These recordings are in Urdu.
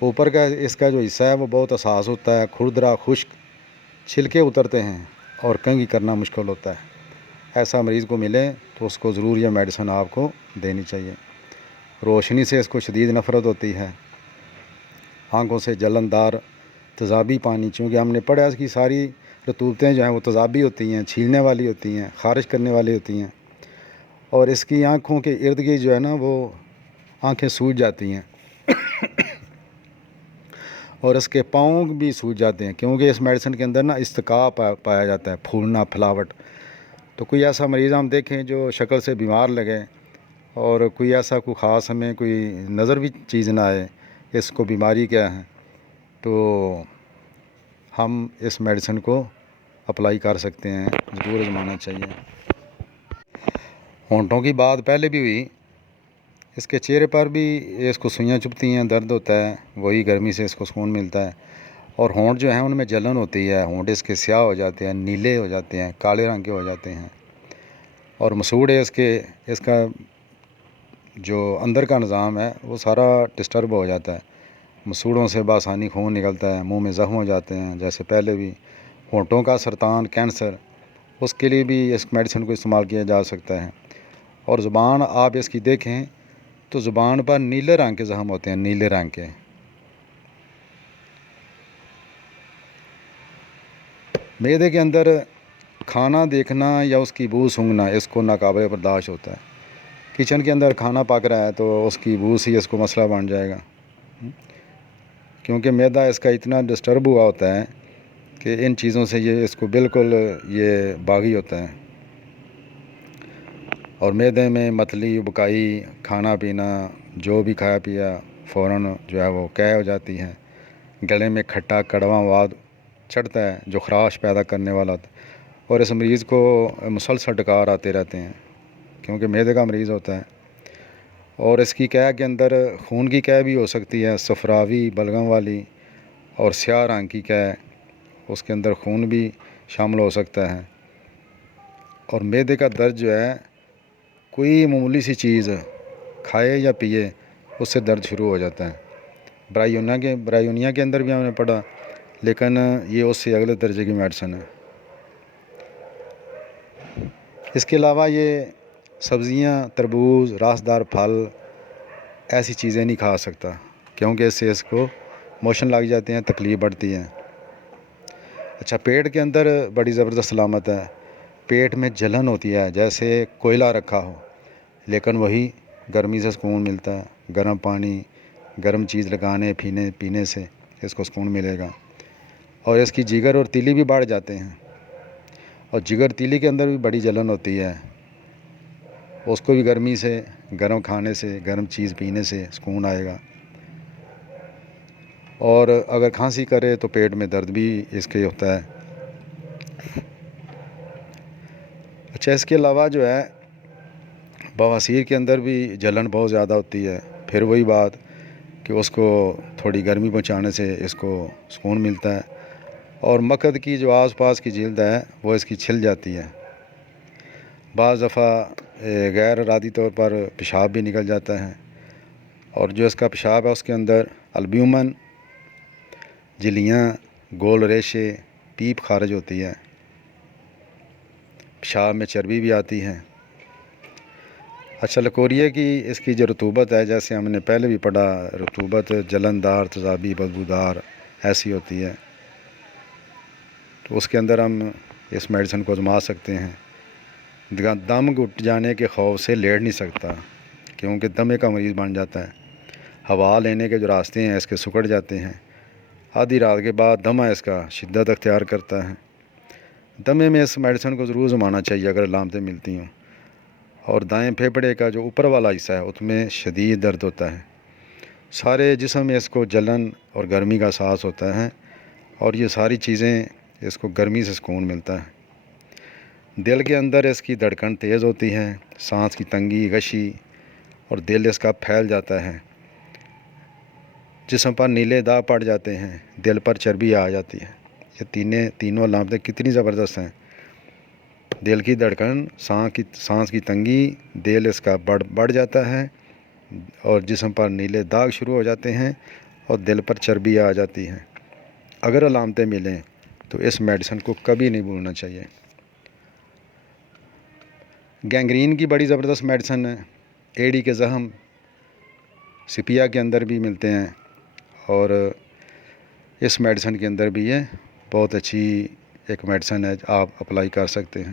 اوپر کا اس کا جو حصہ ہے وہ بہت حساس ہوتا ہے، کھردرا خشک چھلکے اترتے ہیں اور کنگھی کرنا مشکل ہوتا ہے۔ ایسا مریض کو ملے تو اس کو ضرور یہ میڈیسن آپ کو دینی چاہیے۔ روشنی سے اس کو شدید نفرت ہوتی ہے، آنکھوں سے جلندار تیزابی پانی، چونکہ ہم نے پڑھا اس کی ساری رطوبتیں جو ہیں وہ تیزابی ہوتی ہیں، چھیلنے والی ہوتی ہیں، خارج کرنے والی ہوتی ہیں، اور اس کی آنکھوں کے ارد گرد جو ہے نا وہ آنکھیں سوج جاتی ہیں اور اس کے پاؤں بھی سوج جاتے ہیں، کیونکہ اس میڈیسن کے اندر نا استقاء پایا جاتا ہے، پھولنا، پھلاوٹ۔ تو کوئی ایسا مریض ہم دیکھیں جو شکل سے بیمار لگے اور کوئی ایسا کوئی خاص ہمیں کوئی نظر بھی چیز نہ آئے اس کو بیماری کیا ہے، تو ہم اس میڈیسن کو اپلائی کر سکتے ہیں، ضرور آزمانا چاہیے۔ ہونٹوں کی بات پہلے بھی ہوئی، اس کے چہرے پر بھی اس کو سوئیاں چبھتی ہیں، درد ہوتا ہے، وہی گرمی سے اس کو سکون ملتا ہے، اور ہونٹ جو ہیں ان میں جلن ہوتی ہے، ہونٹ اس کے سیاہ ہو جاتے ہیں، نیلے ہو جاتے ہیں، کالے رنگ کے ہو جاتے ہیں، اور مسوڑ ہے اس کا جو اندر کا نظام ہے وہ سارا ڈسٹرب ہو جاتا ہے، مسوڑوں سے بآسانی خون نکلتا ہے، منہ میں زخم ہو جاتے ہیں، جیسے پہلے بھی ہونٹوں کا سرطان، کینسر، اس کے لیے بھی اس میڈیسن کو استعمال کیا جا سکتا ہے۔ اور زبان آپ اس کی دیکھیں تو زبان پر نیلے رنگ کے زخم ہوتے ہیں، نیلے رنگ کے۔ معدے کے اندر کھانا دیکھنا یا اس کی بو سونگھنا اس کو ناقابل برداشت ہوتا ہے۔ کچن کے اندر کھانا پک رہا ہے تو اس کی بو سے اس کو مسئلہ بن جائے گا، کیونکہ معدہ اس کا اتنا ڈسٹرب ہوا ہوتا ہے کہ ان چیزوں سے یہ اس کو بالکل یہ باغی ہوتا ہے، اور معدے میں متلی، بکائی، کھانا پینا جو بھی کھایا پیا فوراً جو ہے وہ قے ہو جاتی ہے، گلے میں کھٹا کڑوا مواد چڑھتا ہے جو خراش پیدا کرنے والا ہوتا ہے، اور اس مریض کو مسلسل ڈکار آتے رہتے ہیں کیونکہ معدے کا مریض ہوتا ہے۔ اور اس کی قے کے اندر خون کی قے بھی ہو سکتی ہے، صفراوی بلغم والی اور سیاہ رنگ کی قے، اس کے اندر خون بھی شامل ہو سکتا ہے۔ اور معدے کا درد جو ہے کوئی معمولی سی چیز کھائے یا پیے اس سے درد شروع ہو جاتا ہے۔ برائیونیا کے اندر بھی ہم نے پڑھا، لیکن یہ اس سے اگلے درجے کی میڈیسن ہے۔ اس کے علاوہ یہ سبزیاں، تربوز، راسدار پھل ایسی چیزیں نہیں کھا سکتا، کیونکہ اس سے اس کو موشن لگ جاتے ہیں، تکلیف بڑھتی ہے۔ اچھا، پیٹ کے اندر بڑی زبردست علامت ہے، پیٹ میں جلن ہوتی ہے جیسے کوئلہ رکھا ہو، لیکن وہی گرمی سے سکون ملتا ہے، گرم پانی، گرم چیز لگانے پینے سے اس کو سکون ملے گا۔ اور اس کی جگر اور تیلی بھی بڑھ جاتے ہیں، اور جگر تیلی کے اندر بھی بڑی جلن ہوتی ہے، اس کو بھی گرمی سے، گرم کھانے سے، گرم چیز پینے سے سکون آئے گا۔ اور اگر کھانسی کرے تو پیٹ میں درد بھی اس کے ہوتا ہے۔ اچھا، اس کے علاوہ جو ہے بواسیر کے اندر بھی جلن بہت زیادہ ہوتی ہے، پھر وہی بات کہ اس کو تھوڑی گرمی پہنچانے سے اس کو سکون ملتا ہے۔ اور مقد کی جو آس پاس کی جلد ہے وہ اس کی چھل جاتی ہے، بعض دفعہ غیر ارادی طور پر پیشاب بھی نکل جاتا ہے، اور جو اس کا پیشاب ہے اس کے اندر البیومن، جلیاں، گول ریشے، پیپ خارج ہوتی ہے، پیشاب میں چربی بھی آتی ہے۔ اچھا، لکوریا کی اس کی جو رطوبت ہے، جیسے ہم نے پہلے بھی پڑھا، رطوبت جلندار، تیزابی، بدبودار ایسی ہوتی ہے، تو اس کے اندر ہم اس میڈیسن کو آزما سکتے ہیں۔ دم گھٹ جانے کے خوف سے لیٹ نہیں سکتا، کیونکہ دمے کا مریض بن جاتا ہے، ہوا لینے کے جو راستے ہیں اس کے سکڑ جاتے ہیں، آدھی رات کے بعد دمہ اس کا شدت اختیار کرتا ہے۔ دمے میں اس میڈیسن کو ضرور آزمانا چاہیے اگر علامتیں ملتی ہوں۔ اور دائیں پھیپھڑے کا جو اوپر والا حصہ ہے اس میں شدید درد ہوتا ہے، سارے جسم میں اس کو جلن اور گرمی کا احساس ہوتا ہے، اور یہ ساری چیزیں اس کو گرمی سے سکون ملتا ہے۔ دل کے اندر اس کی دھڑکن تیز ہوتی ہے، سانس کی تنگی، غشی، اور دل اس کا پھیل جاتا ہے، جسم پر نیلے داغ پڑ جاتے ہیں، دل پر چربی آ جاتی ہے۔ یہ تینوں علامتیں کتنی زبردست ہیں، دل کی دھڑکن، سانس کی تنگی، دل اس کا بڑھ جاتا ہے، اور جسم پر نیلے داغ شروع ہو جاتے ہیں، اور دل پر چربی آ جاتی ہے۔ اگر علامتیں ملیں تو اس میڈیسن کو کبھی نہیں بھولنا چاہیے۔ گینگرین کی بڑی زبردست میڈیسن ہے۔ ایڑی کے زخم سپیا کے اندر بھی ملتے ہیں، اور اس میڈیسن کے اندر بھی یہ بہت اچھی ایک میڈیسن ہے، آپ اپلائی کر سکتے ہیں۔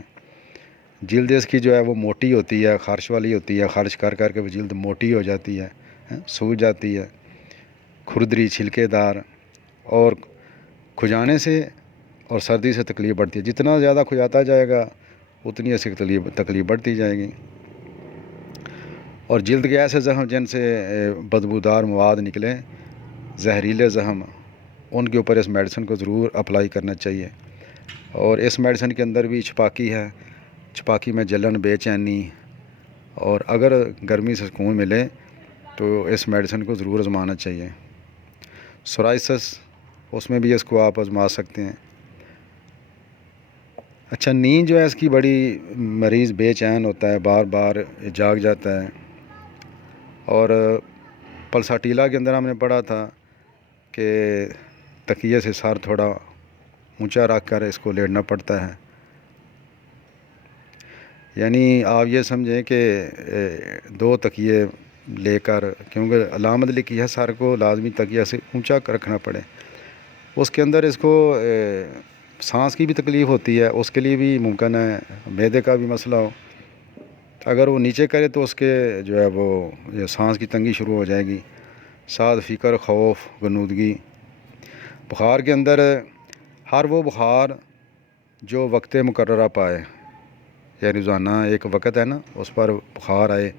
جلد اس کی جو ہے وہ موٹی ہوتی ہے، خارش والی ہوتی ہے، خارش کر کر کے وہ جلد موٹی ہو جاتی ہے، سوج جاتی ہے، کھردری چھلکے دار، اور کھجانے سے اور سردی سے تکلیف بڑھتی ہے۔ جتنا زیادہ کھجاتا جائے گا اتنی اس کی تکلیف بڑھتی جائے گی۔ اور جلد کے ایسے زخم جن سے بدبودار مواد نکلے، زہریلے زخم، ان کے اوپر اس میڈیسن کو ضرور اپلائی کرنا چاہیے۔ اور اس میڈیسن کے اندر بھی چھپاکی ہے، چھپاکی میں جلن، بے چینی، اور اگر گرمی سے سکون ملے تو اس میڈیسن کو ضرور آزمانا چاہیے۔ سورائسس، اس میں بھی اس کو آپ آزما سکتے ہیں۔ اچھا، نیند جو ہے اس کی بڑی، مریض بے چین ہوتا ہے، بار بار جاگ جاتا ہے، اور پلساٹیلا کے اندر ہم نے پڑھا تھا کہ تکیے سے سر تھوڑا اونچا رکھ کر اس کو لیٹنا پڑتا ہے۔ یعنی آپ یہ سمجھیں کہ 2 تکیے لے کر، کیونکہ علامت لکھی ہے سر کو لازمی تکیہ سے اونچا رکھنا پڑے۔ اس کے اندر اس کو سانس کی بھی تکلیف ہوتی ہے، اس کے لیے بھی ممکن ہے معدے کا بھی مسئلہ ہو، اگر وہ نیچے کرے تو اس کے جو ہے وہ سانس کی تنگی شروع ہو جائے گی، ساتھ فکر، خوف، غنودگی۔ بخار کے اندر ہر وہ بخار جو وقت مقررہ پائے، یعنی روزانہ ایک وقت ہے نا، اس پر بخار آئے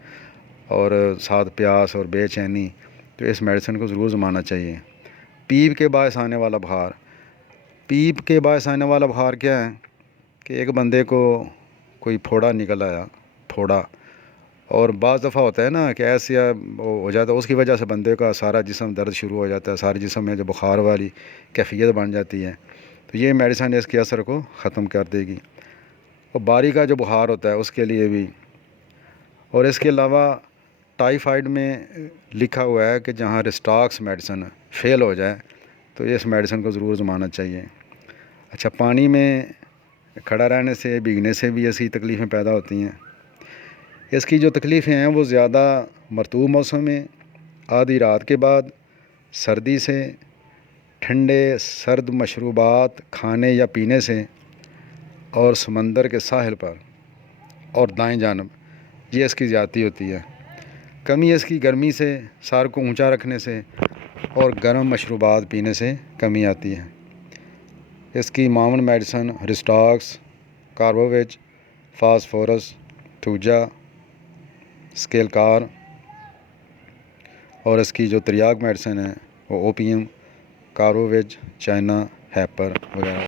اور ساتھ پیاس اور بے چینی، تو اس میڈیسن کو ضرور آزمانا چاہیے۔ پیپ کے باعث آنے والا بخار، پیپ کے باعث آنے والا بخار کیا ہے کہ ایک بندے کو کوئی پھوڑا نکل آیا، پھوڑا، اور بعض دفعہ ہوتا ہے نا کہ ایسے ہو جاتا ہے، اس کی وجہ سے بندے کا سارا جسم درد شروع ہو جاتا ہے، سارے جسم میں جو بخار والی کیفیت بن جاتی ہے، تو یہ میڈیسن اس کے اثر کو ختم کر دے گی۔ اور باری کا جو بخار ہوتا ہے اس کے لیے بھی، اور اس کے علاوہ ٹائیفائڈ میں لکھا ہوا ہے کہ جہاں ریسٹاکس میڈیسن فیل ہو جائے تو اس میڈیسن کو ضرور آزمانا چاہیے۔ اچھا، پانی میں کھڑا رہنے سے، بھیگنے سے بھی ایسی تکلیفیں پیدا ہوتی ہیں۔ اس کی جو تکلیفیں ہیں وہ زیادہ مرطوب موسم میں، آدھی رات کے بعد، سردی سے، ٹھنڈے سرد مشروبات کھانے یا پینے سے، اور سمندر کے ساحل پر اور دائیں جانب، یہ اس کی زیادتی ہوتی ہے۔ کمی اس کی گرمی سے، سر کو اونچا رکھنے سے اور گرم مشروبات پینے سے کمی آتی ہے۔ اس کی معاون میڈیسن ریسٹاکس، کاربوویج، فاسفورس، تھوجا، اسکیلکار، اور اس کی جو تریاک میڈیسن ہے وہ اوپیم، کاربوویج، چائنا، ہیپر وغیرہ۔